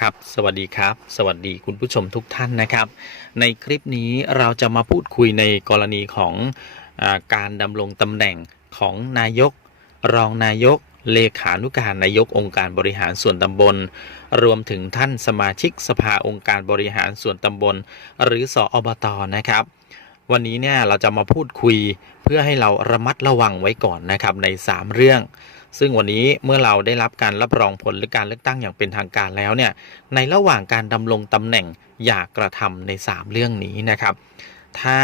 ครับสวัสดีครับ สวัสดีคุณผู้ชมทุกท่านนะครับ ในคลิปนี้เราจะมาพูดคุยในกรณีของอการดำรงตำแหน่งของนายก รองนายก เลขานุการนายกองค์การบริหารส่วนตำบล รวมถึงท่านสมาชิกสภาองค์การบริหารส่วนตำบล หรือสออบตนะครับ วันนี้เนี่ยเราจะมาพูดคุยเพื่อให้เราระมัดระวังไว้ก่อนนะครับใน 3 เรื่อง ซึ่งวันนี้เมื่อเราได้รับการรับรองผลหรือการเลือกตั้งอย่างเป็นทางการแล้วเนี่ยในระหว่างการดำรงตำแหน่งอย่ากระทำใน 3 เรื่องนี้นะครับ ถ้า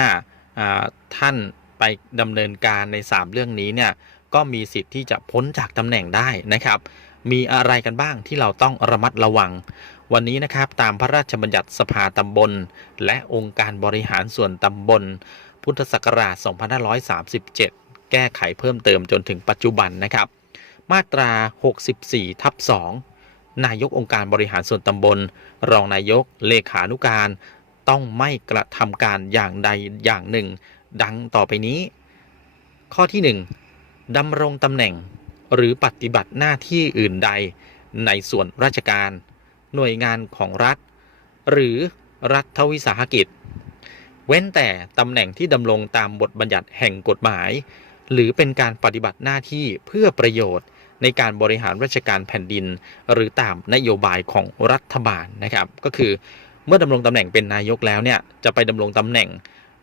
ท่านไปดำเนินการใน 3 เรื่องนี้เนี่ยก็มีสิทธิ์ที่จะพ้นจากตำแหน่งได้นะครับ มีอะไรกันบ้างที่เราต้องระมัดระวัง วันนี้นะครับตามพระราชบัญญัติสภาตำบล และองค์การบริหารส่วนตำบล พุทธศักราช 2537 แก้ไขเพิ่มเติมจนถึงปัจจุบันนะครับ มาตรา 64 ทับ 2 นายกองค์การบริหารส่วนตำบล รองนายก เลขานุการ ต้องไม่กระทำการอย่างใดอย่างหนึ่ง ดังต่อไปนี้ ข้อที่ 1ดำรงตำแหน่งหรือปฏิบัติหน้าที่อื่นใด ในส่วนราชการ หน่วยงานของรัฐ หรือรัฐวิสาหกิจ เว้นแต่ตำแหน่งที่ดำรงตามบทบัญญัติแห่งกฎหมาย หรือเป็นการปฏิบัติหน้าที่เพื่อประโยชน์ ในการบริหารราชการแผ่นดิน หรือตามนโยบายของรัฐบาลนะครับ ก็คือเมื่อดำรงตำแหน่งเป็นนายกแล้วเนี่ยจะไปดำรงตำแหน่ง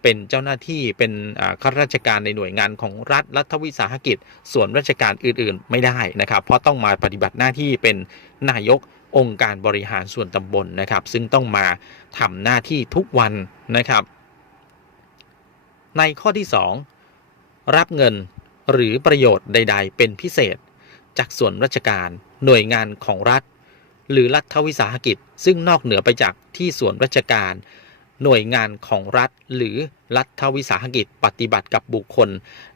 เป็นเจ้าหน้าที่เป็นข้าราชการในหน่วยงานของรัฐรัฐวิสาหกิจ ส่วนราชการอื่นๆไม่ได้นะครับ เพราะต้องมาปฏิบัติหน้าที่เป็นนายกองค์การบริหารส่วนตำบลนะครับ ซึ่งต้องมาทำหน้าที่ทุกวันนะครับ ในข้อที่ 2 รับเงินหรือประโยชน์ใด ๆ เป็นพิเศษ จากส่วนราชการ หน่วยงานของรัฐ หรือรัฐวิสาหกิจ ซึ่งนอกเหนือไปจากที่ส่วนราชการ หน่วยงานของรัฐ หรือรัฐวิสาหกิจปฏิบัติกับบุคคล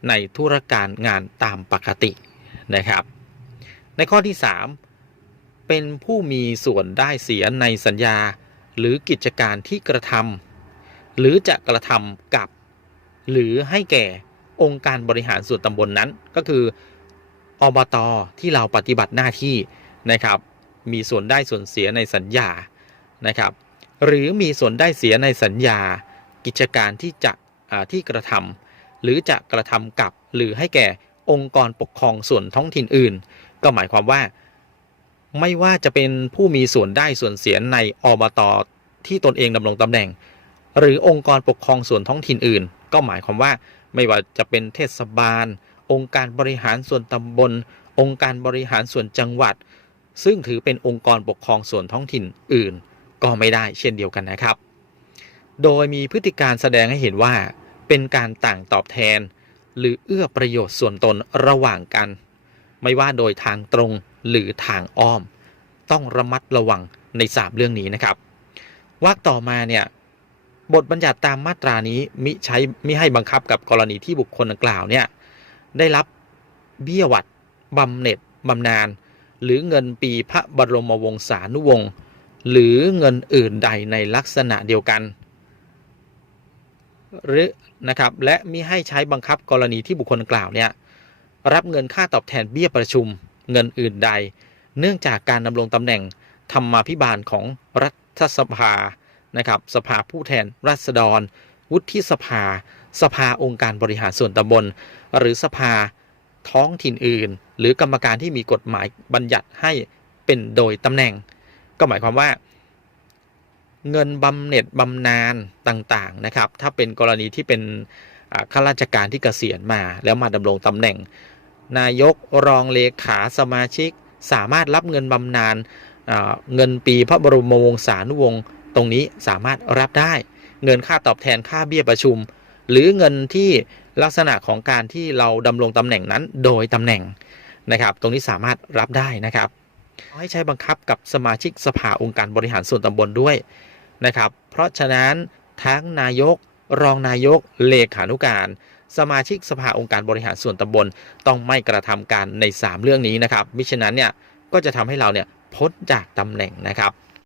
ในธุรการงานตามปกตินะครับ ในข้อที่ 3 เป็นผู้มีส่วนได้เสียในสัญญา หรือกิจการที่กระทำหรือจะกระทำกับ หรือให้แก่องค์การบริหารส่วนตำบลนนั้นก็คือ อบตที่เราปฏิบัติหน้าที่นะครับ มีส่วนได้ส่วนเสียในสัญญานะครับ หรือมีส่วนได้เสียในสัญญา กิจการที่จะที่กระทำหรือจะกระทำกับหรือให้แก่องค์กรปกครองส่วนท้องถิ่นอื่น ก็หมายความว่า ไม่ว่าจะเป็นผู้มีส่วนได้ส่วนเสียในอบตที่ตนเองดำรงตำแหน่ง หรือองค์กรปกครองส่วนท้องถิ่นอื่น ก็หมายความว่าไม่ว่าจะเป็นเทศบาล องค์การบริหารส่วนตำบล องค์การบริหารส่วนจังหวัด ซึ่งถือเป็นองค์กรปกครองส่วนท้องถิ่นอื่น ก็ไม่ได้เช่นเดียวกันนะครับ โดยมีพฤติการแสดงให้เห็นว่าเป็นการต่างตอบแทน หรือเอื้อประโยชน์ส่วนตนระหว่างกัน ไม่ว่าโดยทางตรงหรือทางอ้อม ต้องระมัดระวังใน3เรื่องนี้นะครับวรรคต่อมาเนี่ยบทบัญญัติตามมาตรานี้มิใช้มิให้บังคับกับกรณีที่บุคคลดังกล่าวเนี่ย ได้รับเบี้ยวัดบำเหน็จบำนาญหรือเงินปีพระบรมวงศานุวงศ์หรือเงินอื่นใดในลักษณะเดียวกัน หรือนะครับและมิให้ใช้บังคับกรณีที่บุคคลกล่าวเนี่ยรับเงินค่าตอบแทนเบี้ยประชุมเงินอื่นใด เนื่องจากการดำรงตำแหน่งธรรมาภิบาลของรัฐสภานะครับสภาผู้แทนราษฎร วุฒิสภา สภาองค์การบริหารส่วนตำบล หรือสภาท้องถิ่นอื่น หรือกรรมการที่มีกฎหมายบัญญัติให้เป็นโดยตำแหน่ง ก็หมายความว่า เงินบำเหน็จบำนาญต่างๆนะครับ ถ้าเป็นกรณีที่เป็นข้าราชการที่เกษียณมา แล้วมาดำรงตำแหน่ง นายกรองเลขาสมาชิก สามารถรับเงินบำนาญเงินปีพระบรมวงศานุวงศ์ตรงนี้สามารถรับได้ เงินค่าตอบแทนค่าเบี้ยประชุม หรือเงินที่ลักษณะของการที่เราดำรงตำแหน่งนั้นโดยตำแหน่งนะครับ ตรงนี้สามารถรับได้นะครับ ให้ใช้บังคับกับสมาชิกสภาองค์การบริหารส่วนตำบลด้วยนะครับ เพราะฉะนั้นทั้งนายก รองนายกเลขานุการ สมาชิกสภาองค์การบริหารส่วนตำบล ต้องไม่กระทำการใน 3 เรื่องนี้นะครับมิฉะนั้นเนี่ยก็จะทำให้เราเนี่ยพ้นจากตำแหน่งนะครับ